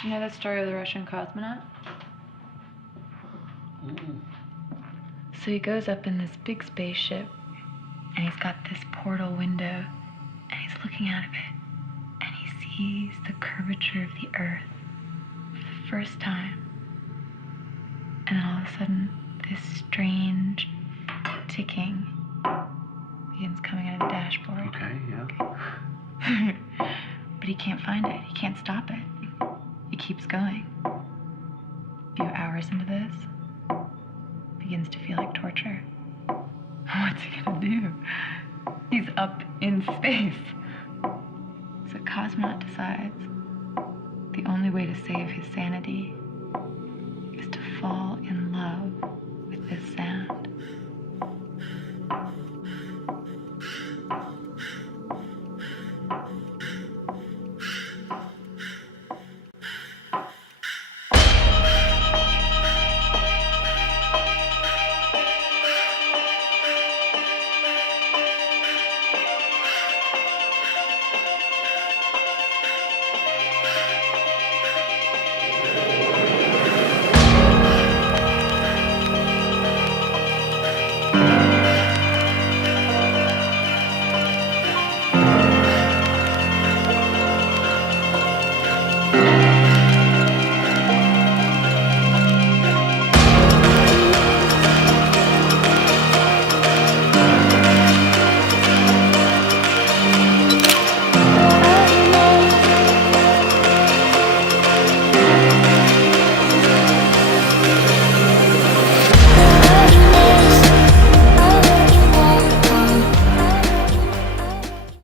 Do you know the story of the Russian cosmonaut? So he goes up in this big spaceship, and he's got this portal window, and he's looking out of it, and he sees the curvature of the Earth for the first time. And then all of a sudden, this strange ticking begins coming out of the dashboard. Okay, yeah. But he can't find it. He can't stop it. It keeps going. A few hours into this, begins to feel like torture. What's he gonna do? He's up in space. So Cosmonaut decides the only way to save his sanity is to fall in love